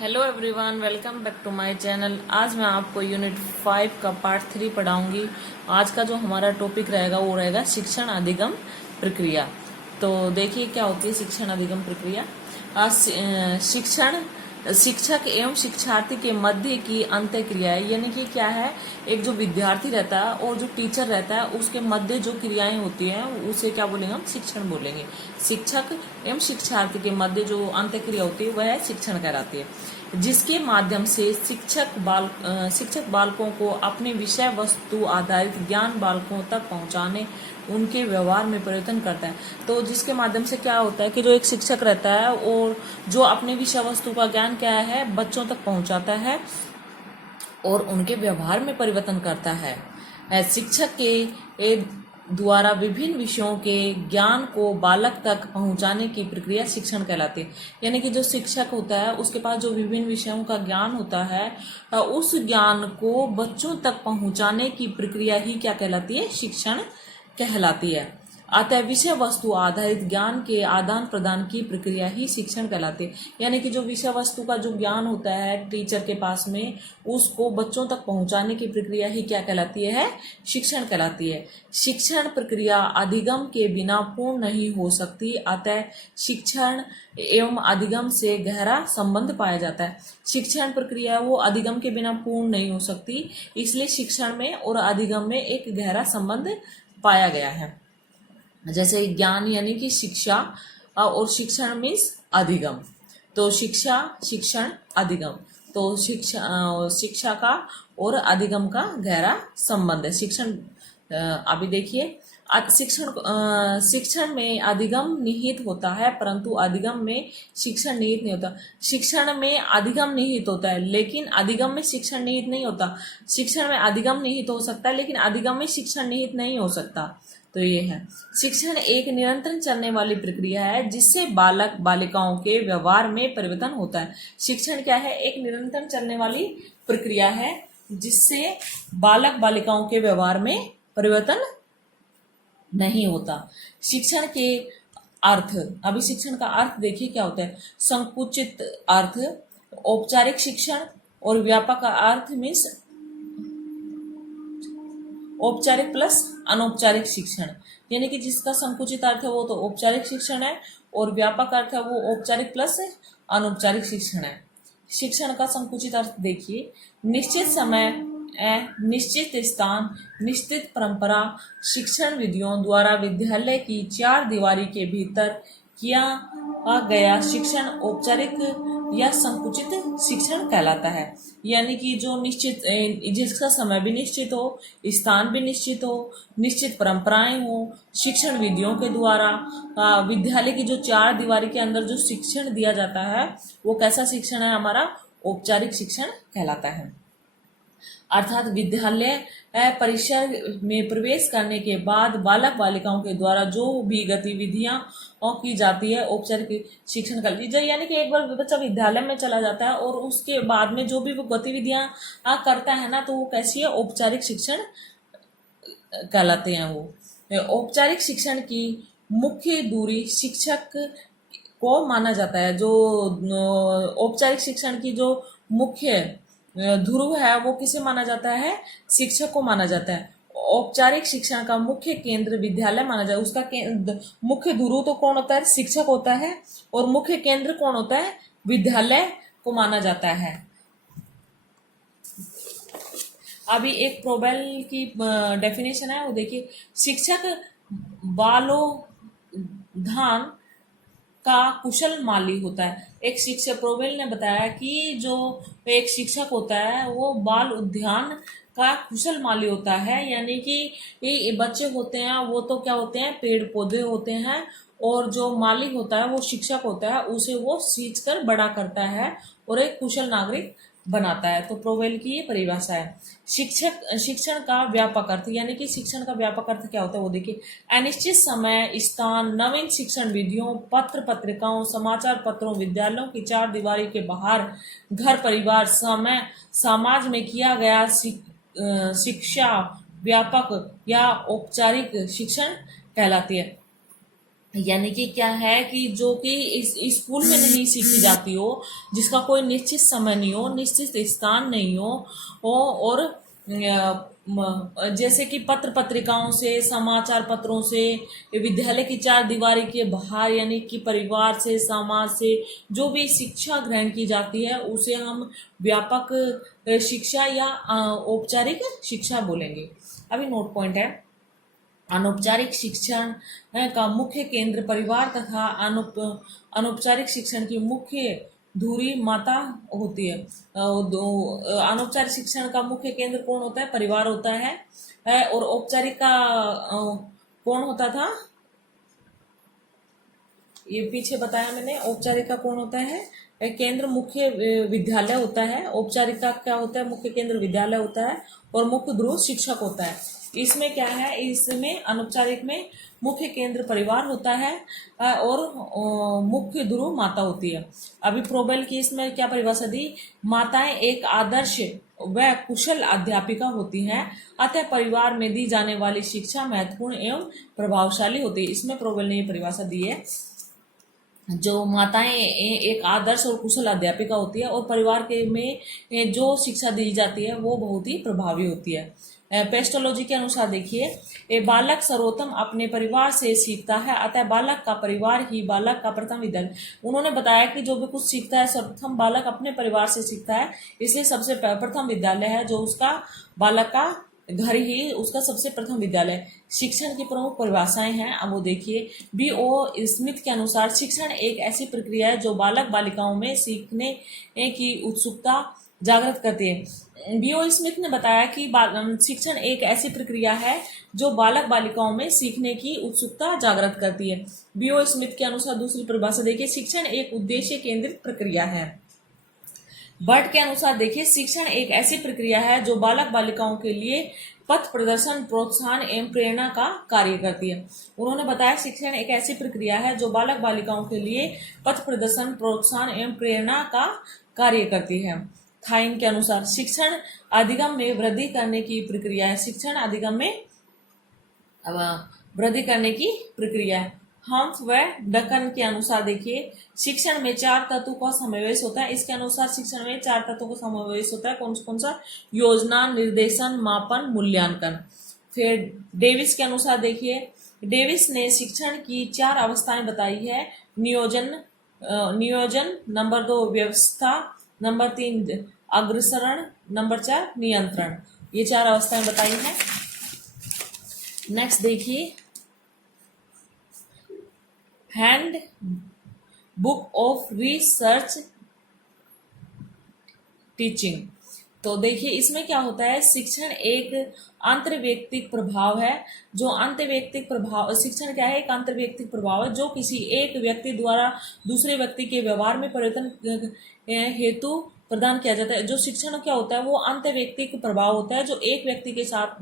Hello everyone, welcome back to my channel. आज मैं आपको यूनिट 5 का पार्ट 3 पढ़ाऊंगी। आज का जो हमारा टॉपिक रहेगा वो रहेगा शिक्षण अधिगम प्रक्रिया। तो देखिए क्या होती है शिक्षण अधिगम प्रक्रिया। शिक्षण शिक्षक एवं शिक्षार्थी के मध्य की अंतःक्रिया है, यानी कि क्या है, एक जो विद्यार्थी रहता है और जो टीचर रहता है उसके मध्य जो क्रियाएं होती हैं उसे क्या बोलेंगे, हम शिक्षण बोलेंगे। शिक्षक एवं शिक्षार्थी के मध्य जो अंतःक्रिया होती है वह शिक्षण कहलाती है, जिसके माध्यम से शिक्षक बालकों को अपने विषय वस्तु आधारित ज्ञान बालकों तक पहुंचाने, उनके व्यवहार में परिवर्तन करता है। तो जिसके माध्यम से क्या होता है कि जो एक शिक्षक रहता है और जो अपने विषय वस्तु का ज्ञान क्या है बच्चों तक पहुंचाता है और उनके व्यवहार में परिवर्तन करता है। शिक्षक के द्वारा विभिन्न विषयों के ज्ञान को बालक तक पहुंचाने की प्रक्रिया शिक्षण कहलाती है। यानी कि जो शिक्षक होता है उसके पास जो विभिन्न विषयों का ज्ञान होता है, उस ज्ञान को बच्चों तक पहुंचाने की प्रक्रिया ही क्या कहलाती है, शिक्षण कहलाती है। अतः विषय वस्तु आधारित ज्ञान के आदान प्रदान की प्रक्रिया ही शिक्षण कहलाती है। यानी कि जो विषय वस्तु का जो ज्ञान होता है टीचर के पास में, उसको बच्चों तक पहुंचाने की प्रक्रिया ही क्या कहलाती है, शिक्षण कहलाती है। शिक्षण प्रक्रिया अधिगम के बिना पूर्ण नहीं हो सकती। अतः शिक्षण एवं अधिगम से गहरा संबंध पाया जाता है। शिक्षण प्रक्रिया वो अधिगम के बिना पूर्ण नहीं हो सकती, इसलिए शिक्षण में और अधिगम में एक गहरा संबंध पाया गया है। जैसे ज्ञान यानी कि शिक्षा और शिक्षण मीन्स अधिगम। तो शिक्षा, शिक्षण, अधिगम, तो शिक्षा का और अधिगम का गहरा संबंध है। शिक्षण अभी देखिए, शिक्षण में अधिगम निहित होता है परंतु अधिगम में शिक्षण निहित नहीं होता। शिक्षण में अधिगम निहित होता है लेकिन अधिगम में शिक्षण निहित नहीं होता। शिक्षण में अधिगम निहित हो सकता है लेकिन अधिगम में शिक्षण निहित नहीं हो सकता। तो ये है, शिक्षण एक निरंतर चलने वाली प्रक्रिया है जिससे बालक बालिकाओं के व्यवहार में परिवर्तन होता है। शिक्षण क्या है, एक निरंतर चलने वाली प्रक्रिया है जिससे बालक बालिकाओं के व्यवहार में परिवर्तन नहीं होता। शिक्षण के अर्थ, अभी शिक्षण का अर्थ देखिए क्या होता है। संकुचित अर्थ, औपचारिक शिक्षण और व्यापक अर्थ मीन्स औपचारिक प्लस अनौपचारिक शिक्षण। यानी कि जिसका संकुचित अर्थ है वो तो औपचारिक शिक्षण है और व्यापक अर्थ है वो औपचारिक प्लस अनौपचारिक शिक्षण है। शिक्षण का संकुचित अर्थ देखिए, निश्चित समय, निश्चित स्थान, निश्चित परंपरा, शिक्षण विधियों द्वारा विद्यालय की चार दीवारी के भीतर किया गया शिक्षण औपचारिक या संकुचित शिक्षण कहलाता है। यानी कि जो निश्चित, जिसका समय भी निश्चित हो, स्थान भी निश्चित हो, निश्चित परंपराएं हो, शिक्षण विधियों के द्वारा विद्यालय की जो चार दीवारी के अंदर जो शिक्षण दिया जाता है वो कैसा शिक्षण है, हमारा औपचारिक शिक्षण कहलाता है। अर्थात विद्यालय परिसर में प्रवेश करने के बाद बालक बालिकाओं के द्वारा जो भी गतिविधियां की जाती है औपचारिक शिक्षण कर लीजिए। यानी कि एक बार बच्चा विद्यालय में चला जाता है और उसके बाद में जो भी वो गतिविधियां करता है ना, तो वो कैसी है, औपचारिक शिक्षण कहलाते हैं। वो औपचारिक शिक्षण की मुख्य दूरी शिक्षक को माना जाता है। जो औपचारिक शिक्षण की जो मुख्य ध्रुव है वो किसे माना जाता है, शिक्षक को माना जाता है। औपचारिक शिक्षण का मुख्य केंद्र विद्यालय माना जाए, उसका मुख्य ध्रुव तो कौन होता है, शिक्षक होता है, और मुख्य केंद्र कौन होता है, विद्यालय को माना जाता है। अभी एक प्रोबेल की डेफिनेशन है वो देखिए, शिक्षक बालोधान का कुशल माली होता है। एक शिक्षक, प्रोबेल ने बताया कि जो एक शिक्षक होता है वो बाल उद्यान का कुशल माली होता है। यानी कि ये बच्चे होते हैं वो तो क्या होते हैं, पेड़ पौधे होते हैं, और जो माली होता है वो शिक्षक होता है, उसे वो सींच कर बड़ा करता है और एक कुशल नागरिक बनाता है। तो प्रोवेल की ये परिभाषा है। शिक्षण का व्यापक अर्थ, यानी कि शिक्षण का व्यापक अर्थ क्या होता है वो देखिए, अनिश्चित समय, स्थान, नवीन शिक्षण विधियों, पत्र पत्रिकाओं, समाचार पत्रों, विद्यालयों की चार दीवारी के बाहर, घर परिवार, समय, समाज में किया गया शिक्षा व्यापक या औपचारिक शिक्षण कहलाती है। यानी कि क्या है कि जो कि इस स्कूल में नहीं सीखी जाती हो, जिसका कोई निश्चित समय नहीं हो, निश्चित स्थान नहीं हो और जैसे कि पत्र पत्रिकाओं से, समाचार पत्रों से, विद्यालय की चार दीवारी के बाहर यानी कि परिवार से, समाज से जो भी शिक्षा ग्रहण की जाती है उसे हम व्यापक शिक्षा या औपचारिक शिक्षा बोलेंगे। अभी नोट पॉइंट है, अनौपचारिक शिक्षण का मुख्य केंद्र परिवार तथा अनौपचारिक शिक्षण की मुख्य धुरी माता होती है। अनौपचारिक शिक्षण का मुख्य केंद्र कौन होता है? परिवार होता है और औपचारिक का कौन होता था? ये पीछे बताया मैंने। औपचारिक का कौन होता है? केंद्र मुख्य विद्यालय होता है। औपचारिक का क्या होता है? मुख्य केंद्र विद्यालय होता है और मुख्य ध्रुव शिक्षक होता है। इसमें क्या है? इसमें अनौपचारिक में मुख्य केंद्र परिवार होता है और मुख्य ध्रुव माता होती है। अभी प्रोबेल की इसमें क्या परिभाषा दी? माताएं एक आदर्श व कुशल अध्यापिका होती हैं, अतः परिवार में दी जाने वाली शिक्षा महत्वपूर्ण एवं प्रभावशाली होती है। इसमें प्रोबेल ने ये परिभाषा दी है, जो माताएं एक आदर्श और कुशल अध्यापिका होती है और परिवार के में जो शिक्षा दी जाती है वो बहुत ही प्रभावी होती है। पेस्टोलॉजी के अनुसार देखिए, बालक सर्वोत्तम अपने परिवार से सीखता है, अतः बालक का परिवार ही बालक का प्रथम विद्यालय। उन्होंने बताया कि जो भी कुछ सीखता है सर्वप्रथम बालक अपने परिवार से सीखता है, इसलिए सबसे प्रथम विद्यालय है जो उसका बालक का घर ही उसका सबसे प्रथम विद्यालय। शिक्षण की प्रमुख परिभाषाएं हैं, अब वो देखिए। B.O. स्मिथ के अनुसार शिक्षण एक ऐसी प्रक्रिया है जो बालक बालिकाओं में सीखने की उत्सुकता जागृत करती है। B.O. स्मिथ ने बताया कि शिक्षण एक ऐसी प्रक्रिया है जो बालक बालिकाओं में सीखने की उत्सुकता जागृत करती है। B.O. स्मिथ के अनुसार दूसरी परिभाषा देखिए, शिक्षण एक उद्देश्य केंद्रित प्रक्रिया है। बर्ट के अनुसार देखिए, शिक्षण एक ऐसी प्रक्रिया है जो बालक बालिकाओं के लिए पथ प्रदर्शन, प्रोत्साहन एवं प्रेरणा का कार्य करती है। उन्होंने बताया शिक्षण एक ऐसी प्रक्रिया है जो बालक बालिकाओं के लिए पथ प्रदर्शन, प्रोत्साहन एवं प्रेरणा का कार्य करती है। थाइन के अनुसार शिक्षण अधिगम में वृद्धि करने की प्रक्रिया है। शिक्षण अधिगम में वृद्धि करने की प्रक्रिया है। हम्फ व डकन के अनुसार देखिए, शिक्षण में चार तत्वों का समावेश होता है। इसके अनुसार शिक्षण में चार तत्वों का समावेश होता है। कौन सा? योजना, निर्देशन, मापन, मूल्यांकन। फिर डेविस के अनुसार देखिए, डेविस ने शिक्षण की चार अवस्थाएं बताई है। नियोजन, नंबर 2 व्यवस्था, नंबर 3 अग्रसरण, नंबर 4 नियंत्रण। ये चार अवस्थाएं बताई हैं। नेक्स्ट देखिए, hand book of research teaching. तो देखिए इसमें क्या होता है, शिक्षण एक अंतर्वैयक्तिक प्रभाव है। जो अंतर्वैयक्तिक प्रभाव, शिक्षण क्या है? एक अंतर्वैयक्तिक प्रभाव है जो किसी एक व्यक्ति द्वारा दूसरे व्यक्ति के व्यवहार में परिवर्तन हेतु प्रदान किया जाता है। जो शिक्षण क्या होता है? वो अंतर्वैयक्तिक प्रभाव होता है जो एक व्यक्ति के साथ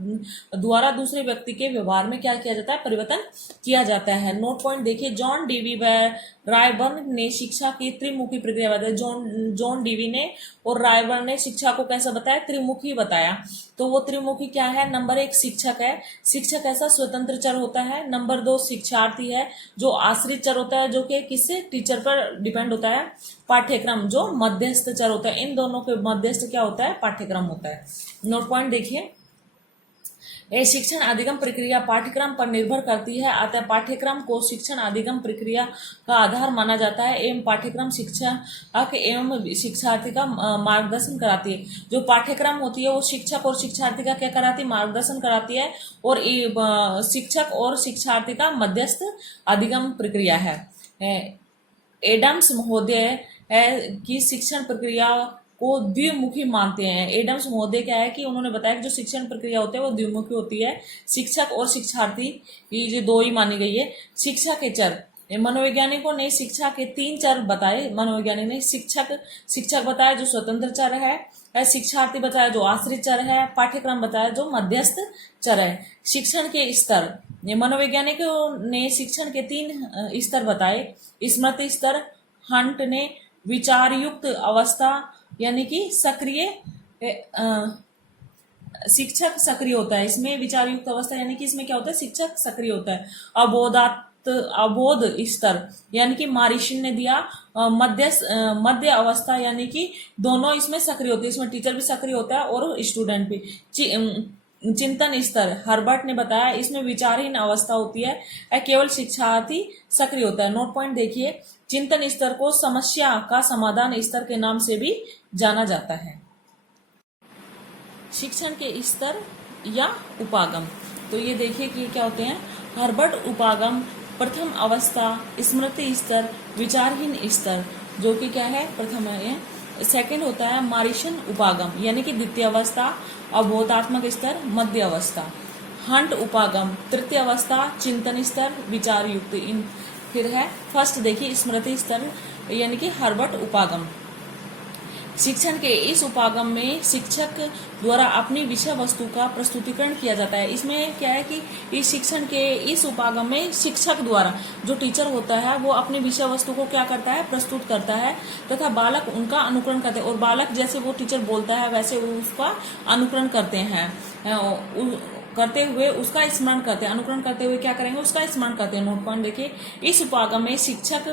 द्वारा दूसरे व्यक्ति के व्यवहार में क्या किया जाता है? परिवर्तन किया जाता है। नोट पॉइंट देखिए, जॉन डीवी व रायबर्न ने शिक्षा की त्रिमुखी प्रक्रिया बताई। जॉन डीवी ने और रायबर्न ने शिक्षा को कैसा बताया? त्रिमुखी बताया। तो वो त्रिमुखी क्या है? नंबर 1 शिक्षक है। शिक्षक ऐसा स्वतंत्र चर होता है। नंबर 2 शिक्षार्थी है जो आश्रित चर होता है, जो कि किससे? टीचर पर डिपेंड होता है। पाठ्यक्रम जो मध्यस्थ चर होता है, इन दोनों के मध्यस्थ क्या होता है? पाठ्यक्रम होता है। नोट पॉइंट देखिए, शिक्षण अधिगम प्रक्रिया पाठ्यक्रम पर निर्भर करती है, अतः पाठ्यक्रम को शिक्षण अधिगम प्रक्रिया का आधार माना जाता है एवं पाठ्यक्रम शिक्षक एवं शिक्षार्थी का मार्गदर्शन कराती है। जो पाठ्यक्रम होती है वो शिक्षक और शिक्षार्थी का क्या कराती है? मार्गदर्शन कराती है। और शिक्षक और शिक्षार्थी का मध्यस्थ अधिगम प्रक्रिया है। एडम्स महोदय की शिक्षण प्रक्रिया को द्विमुखी मानते हैं। एडम्स महोदय क्या है कि उन्होंने बताया कि जो शिक्षण प्रक्रिया होती है वो द्विमुखी होती है। शिक्षक और शिक्षार्थी ये जो दो ही मानी गई है। शिक्षा के चर, मनोवैज्ञानिकों ने शिक्षा के 3 चर बताए। मनोवैज्ञानिक ने शिक्षक बताया जो स्वतंत्र चर है, शिक्षार्थी बताया जो आश्रित चर है, पाठ्यक्रम बताया जो मध्यस्थ चर है। शिक्षण के स्तर, मनोवैज्ञानिकों ने शिक्षण के 3 स्तर बताए। स्मृति स्तर, हंट ने विचार युक्त अवस्था यानी कि सक्रिय, शिक्षक सक्रिय होता है इसमें। विचार युक्त अवस्था यानी कि इसमें क्या होता है? शिक्षक सक्रिय होता है। अबोध स्तर यानी कि मारिशिन ने दिया मध्य अवस्था यानी कि दोनों इसमें सक्रिय होते हैं, इसमें टीचर भी सक्रिय होता है और स्टूडेंट भी। चिंतन स्तर हर्बर्ट ने बताया इसमें विचारहीन अवस्था होती है, केवल शिक्षार्थी सक्रिय होता है। नोट पॉइंट देखिए, चिंतन स्तर को समस्या का समाधान स्तर के नाम से भी जाना जाता है। शिक्षण के स्तर या उपागम, तो ये देखिए कि क्या होते हैं। हर्बर्ट उपागम प्रथम अवस्था, स्मृति स्तर, विचारहीन स्तर, जो कि क्या है प्रथम है। सेकंड होता है मारिशन उपागम यानी कि द्वितीय अवस्था, अबोधात्मक स्तर, मध्य अवस्था। हंट उपागम तृतीय अवस्था, चिंतन स्तर, विचार युक्त। इन फिर है फर्स्ट देखिए स्मृति स्तर यानी कि हर्बर्ट उपागम। शिक्षण के इस उपागम में शिक्षक द्वारा अपनी विषय वस्तु का प्रस्तुतिकरण किया जाता है। इसमें क्या है कि इस शिक्षण के इस उपागम में शिक्षक द्वारा जो टीचर होता है वो अपनी विषय वस्तु को क्या करता है, प्रस्तुत करता है तथा बालक उनका अनुकरण करते हैं और बालक जैसे वो टीचर बोलता है वैसे उसका अनुकरण करते हैं, करते हुए उसका स्मरण करते हैं। अनुकरण करते हुए क्या करेंगे, उसका स्मरण करते हैं। नोट पॉइंट देखिए, इस उपागम में शिक्षक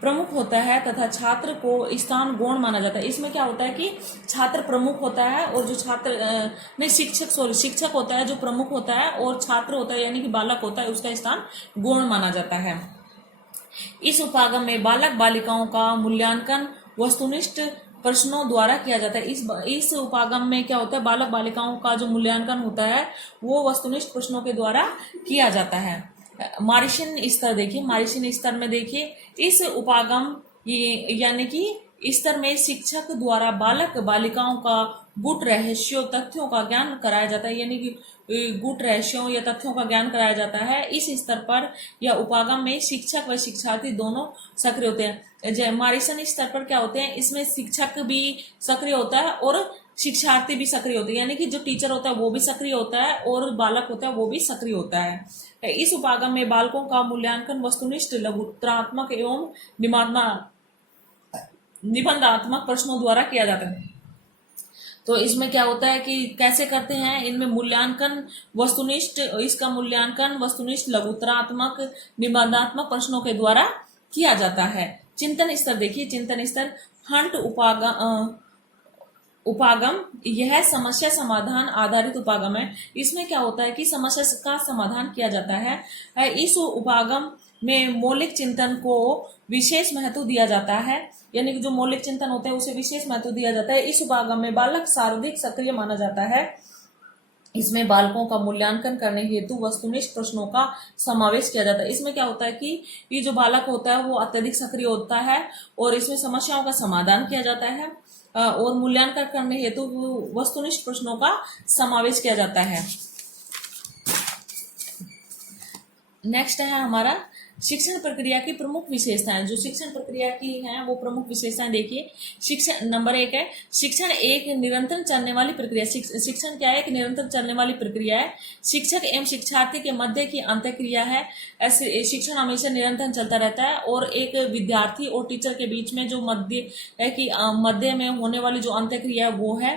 प्रमुख होता है तथा छात्र को स्थान गौण माना जाता है। इसमें क्या होता है कि छात्र प्रमुख होता है और जो छात्र नहीं शिक्षक होता है जो प्रमुख होता है और छात्र होता है यानी कि बालक होता है उसका स्थान गौण माना जाता है। इस उपागम में बालक बालिकाओं का मूल्यांकन वस्तुनिष्ठ प्रश्नों द्वारा किया जाता है। इस उपागम में क्या होता है, बालक बालिकाओं का जो मूल्यांकन होता है वो वस्तुनिष्ठ प्रश्नों के द्वारा किया जाता है। मारिशिन स्तर देखिए, मारिशिन स्तर में देखिए इस उपागम यानी कि स्तर में शिक्षक द्वारा बालक बालिकाओं का गुट रहस्यों तथ्यों का ज्ञान कराया जाता है, यानी कि गुट रहस्यों या तथ्यों का ज्ञान कराया जाता है। इस स्तर पर या उपागम में शिक्षक व शिक्षार्थी दोनों सक्रिय होते हैं। मारिसन स्तर पर क्या होते हैं, इसमें शिक्षक भी सक्रिय होता है और शिक्षार्थी भी सक्रिय होते हैं, यानी कि जो टीचर होता है वो भी सक्रिय होता है और बालक होता है वो भी सक्रिय होता है। इस उपागम में बालकों का मूल्यांकन वस्तुनिष्ठ लघुत्रात्मक एवं निबंधात्मक प्रश्नों द्वारा किया जाता है। तो इसमें क्या होता है कि कैसे करते हैं, इनमें मूल्यांकन वस्तुनिष्ठ, इसका मूल्यांकन वस्तुनिष्ठ लघुत्रात्मक निबंधात्मक प्रश्नों के द्वारा किया जाता है। चिंतन स्तर देखिए, चिंतन स्तर हंट उपागम यह समस्या समाधान आधारित उपागम है। इसमें क्या होता है कि समस्या का समाधान किया जाता है। इस उपागम में मौलिक चिंतन को विशेष महत्व दिया जाता है, यानी कि जो मौलिक चिंतन होते हैं उसे विशेष महत्व दिया जाता है। इस उपागम में बालक सर्वाधिक सक्रिय माना जाता है। इसमें बालकों का मूल्यांकन करने हेतु वस्तुनिष्ठ प्रश्नों का समावेश किया जाता है। इसमें क्या होता है कि ये जो बालक होता है वो अत्यधिक सक्रिय होता है और इसमें समस्याओं का समाधान किया जाता है और मूल्यांकन करने हेतु वस्तुनिष्ठ प्रश्नों का समावेश किया जाता है। नेक्स्ट है हमारा शिक्षण प्रक्रिया की प्रमुख विशेषताएं। जो शिक्षण प्रक्रिया की हैं वो प्रमुख विशेषताएं देखिए। शिक्षण नंबर 1 है शिक्षण एक निरंतर चलने वाली प्रक्रिया। शिक्षण क्या है, एक निरंतर चलने वाली प्रक्रिया है। शिक्षक एवं शिक्षार्थी के मध्य की अंतःक्रिया है। ऐसे शिक्षण हमेशा निरंतर चलता रहता है और एक विद्यार्थी और टीचर के बीच में जो मध्य में होने वाली जो अंतःक्रिया है वो है।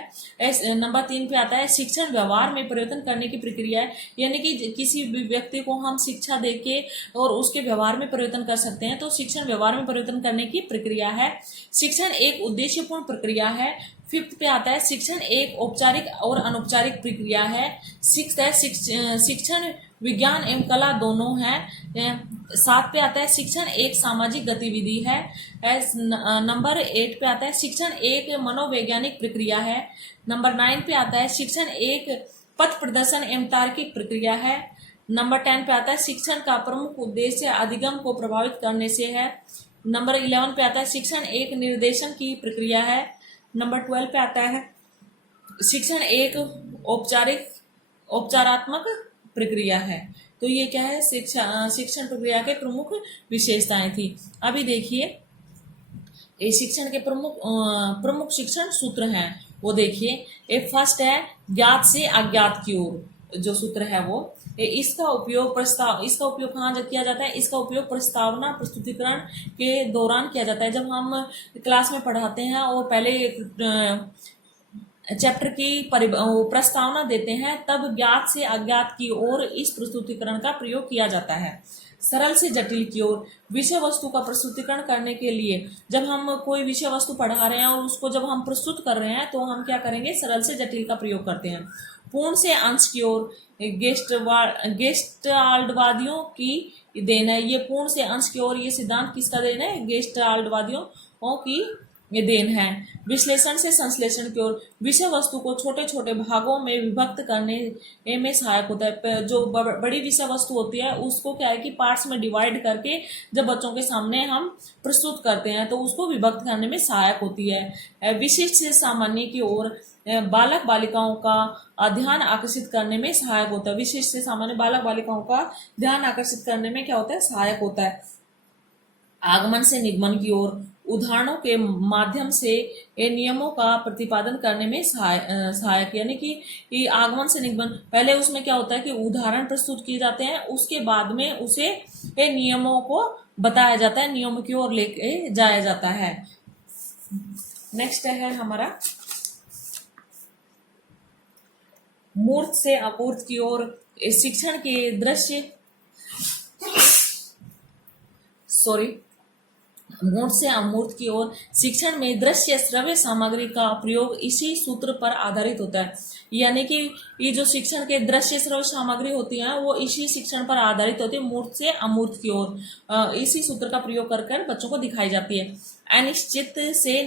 नंबर 3 पे आता है शिक्षण व्यवहार में परिवर्तन करने की प्रक्रिया है, यानी कि किसी भी व्यक्ति को हम शिक्षा देके और उसके व्यवहार में परिवर्तन कर सकते हैं, तो शिक्षण व्यवहार में परिवर्तन करने की प्रक्रिया है। शिक्षण एक उद्देश्यपूर्ण प्रक्रिया है। 5th पे आता है शिक्षण एक औपचारिक और अनौपचारिक प्रक्रिया है। 6th है शिक्षण विज्ञान एवं कला दोनों है। 7 पे आता है शिक्षण एक सामाजिक गतिविधि है। नंबर 8 पे आता है शिक्षण एक मनोवैज्ञानिक प्रक्रिया है। नंबर 9 पे आता है शिक्षण एक पथ प्रदर्शन एवं तार्किक प्रक्रिया है। नंबर 10 पे आता है शिक्षण का प्रमुख उद्देश्य अधिगम को प्रभावित करने से है। नंबर 11 पे आता है शिक्षण एक निर्देशन की प्रक्रिया है। नंबर 12 पे आता है शिक्षण एक औपचारात्मक प्रक्रिया है। तो ये क्या है, शिक्षण प्रक्रिया के प्रमुख विशेषताएं थी। अभी देखिए ये शिक्षण के प्रमुख शिक्षण सूत्र हैं वो देखिए। फर्स्ट है ज्ञात से अज्ञात की ओर, जो सूत्र है वो इसका उपयोग कहाँ किया जाता है, इसका उपयोग प्रस्तावना प्रस्तुतिकरण के दौरान किया जाता है। जब हम क्लास में पढ़ाते हैं और पहले चैप्टर की प्रस्तावना देते हैं तब ज्ञात से अज्ञात की ओर इस प्रस्तुतिकरण का प्रयोग किया जाता है। सरल से जटिल की ओर। विषय वस्तु का प्रस्तुतिकरण करने के लिए जब हम कोई विषय वस्तु पढ़ा रहे हैं और उसको जब हम प्रस्तुत कर रहे हैं तो हम क्या करेंगे, सरल से जटिल का प्रयोग करते हैं। पूर्ण से अंश की ओर गेस्टाल्टवादियों की देन है। ये पूर्ण से अंश की ओर ये सिद्धांत किसका देन है, गेस्टाल्टवादियों की ये देन है। विश्लेषण से संश्लेषण की ओर विषय वस्तु को छोटे छोटे भागों में विभक्त करने में सहायक होता है। जो बड़ी विषय वस्तु होती है उसको क्या है कि पार्ट्स में डिवाइड करके जब बच्चों के सामने हम प्रस्तुत करते हैं तो उसको विभक्त करने में सहायक होती है। विशिष्ट से सामान्य की ओर बालक बालिकाओं का ध्यान आकर्षित करने में सहायक होता है। विशिष्ट से सामान्य बालक बालिकाओं का ध्यान आकर्षित करने में क्या होता है, सहायक होता है। आगमन से निगमन की ओर उदाहरणों के माध्यम से नियमों का प्रतिपादन करने में सहायक, यानी कि आगमन से निगमन, पहले उसमें क्या होता है कि उदाहरण प्रस्तुत किए जाते हैं, उसके बाद में उसे नियमों को बताया जाता है, नियमों की ओर लेके जाया जाता है। नेक्स्ट है हमारा मूर्त से अमूर्त की ओर शिक्षण के दृश्य मूर्त से अमूर्त की ओर शिक्षण में दृश्य श्रव्य सामग्री का प्रयोग इसी सूत्र पर आधारित होता है। यानी कि ये जो शिक्षण के दृश्य श्रव्य सामग्री होती है वो इसी शिक्षण पर आधारित होती है। मूर्त से अमूर्त की ओर इसी सूत्र का प्रयोग कर बच्चों को दिखाई जाती है। अनिश्चित से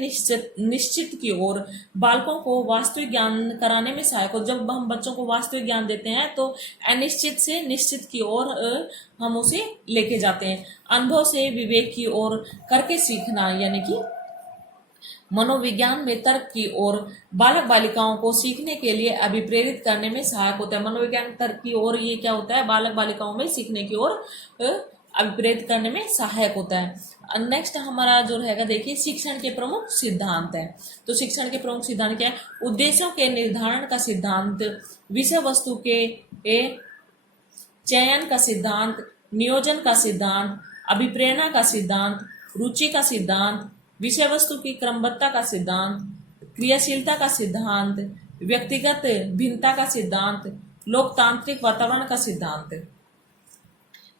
निश्चित की ओर बालकों को वास्तविक ज्ञान कराने में सहायक हो। जब हम बच्चों को वास्तविक ज्ञान देते हैं तो अनिश्चित से निश्चित की ओर हम उसे लेके जाते हैं। अनुभव से विवेक की ओर करके सीखना, यानी कि मनोविज्ञान में तर्क की ओर बालक बालिकाओं को सीखने के लिए अभिप्रेरित करने में सहायक होता है। मनोविज्ञान तर्क की ओर ये क्या होता है, बालक बालिकाओं में सीखने की ओर अभिप्रेरित करने में सहायक होता है। नेक्स्ट हमारा जो रहेगा, देखिए शिक्षण के प्रमुख सिद्धांत है। तो शिक्षण के प्रमुख सिद्धांत क्या है, उद्देश्यों के निर्धारण का सिद्धांत, विषय वस्तु के चयन का सिद्धांत, नियोजन का सिद्धांत, अभिप्रेरणा का सिद्धांत, रुचि का सिद्धांत, विषय वस्तु की क्रमबद्धता का सिद्धांत, क्रियाशीलता का सिद्धांत, व्यक्तिगत भिन्नता का सिद्धांत, लोकतांत्रिक वातावरण का सिद्धांत।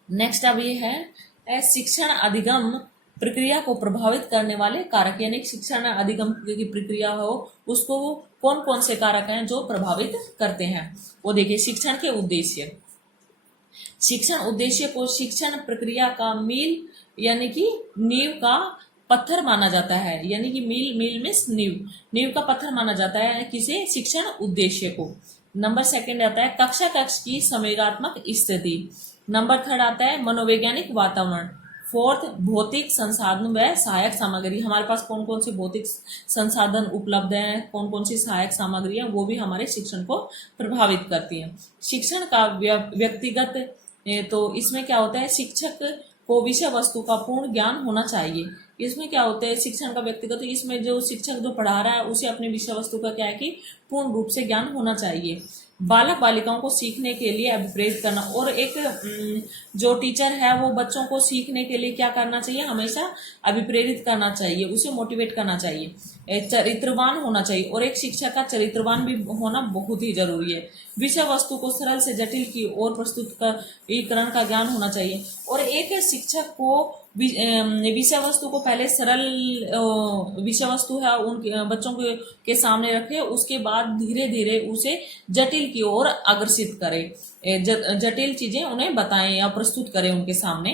नेक्स्ट अब ये है शिक्षण अधिगम प्रक्रिया को प्रभावित करने वाले कारक, यानी शिक्षण अधिगम की प्रक्रिया हो उसको कौन कौन से कारक हैं जो प्रभावित करते हैं। वो देखिए, शिक्षण के उद्देश्य, शिक्षण उद्देश्य को शिक्षण प्रक्रिया का मील यानी कि नींव का पत्थर माना जाता है। यानी कि मील मीन्स नींव का पत्थर माना जाता है किसे, शिक्षण उद्देश्य को। नंबर सेकंड आता है कक्षा कक्ष की संवेगात्मक स्थिति। नंबर थर्ड आता है मनोवैज्ञानिक वातावरण। फोर्थ, भौतिक संसाधन व सहायक सामग्री। हमारे पास कौन कौन सी भौतिक संसाधन उपलब्ध है, कौन कौन सी सहायक सामग्री है, वो भी हमारे शिक्षण को प्रभावित करती है। शिक्षण का व्यक्तिगत, तो इसमें क्या होता है, शिक्षक को विषय वस्तु का पूर्ण ज्ञान होना चाहिए। इसमें क्या होता है, शिक्षण का व्यक्तिगत, इसमें जो शिक्षक जो पढ़ा रहा है उसे अपने विषय वस्तु का क्या है कि पूर्ण रूप से ज्ञान होना चाहिए। बालक बालिकाओं को सीखने के लिए अभिप्रेरित करना, और एक जो टीचर है वो बच्चों को सीखने के लिए क्या करना चाहिए, हमेशा अभिप्रेरित करना चाहिए, उसे मोटिवेट करना चाहिए, चरित्रवान होना चाहिए। और एक शिक्षक का चरित्रवान भी होना बहुत ही जरूरी है। विषय वस्तु को सरल से जटिल की ओर प्रस्तुतिकरण का ज्ञान होना चाहिए। और एक शिक्षक को विषय वस्तु को पहले सरल विषय वस्तु है उन बच्चों के सामने रखे, उसके बाद धीरे धीरे उसे जटिल की ओर अग्रसित करे, जटिल चीजें उन्हें बताएं या प्रस्तुत करें उनके सामने।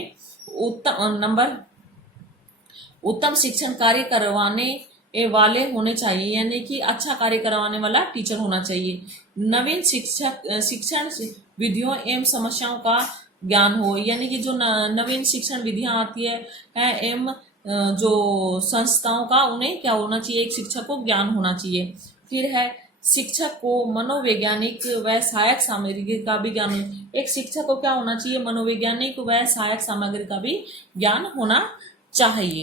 उत्तम शिक्षण कार्य करवाने वाले होने चाहिए, यानी कि अच्छा कार्य करवाने वाला टीचर होना चाहिए। नवीन शिक्षण विधियों एवं समस्याओं का ज्ञान हो, यानी कि जो नवीन शिक्षण विधियां आती है एवं जो संस्थाओं का उन्हें क्या होना चाहिए, एक शिक्षक को ज्ञान होना चाहिए। फिर है शिक्षक को मनोवैज्ञानिक व सहायक सामग्री का भी ज्ञान, एक शिक्षक को क्या होना चाहिए, मनोवैज्ञानिक व सहायक सामग्री का भी ज्ञान होना चाहिए।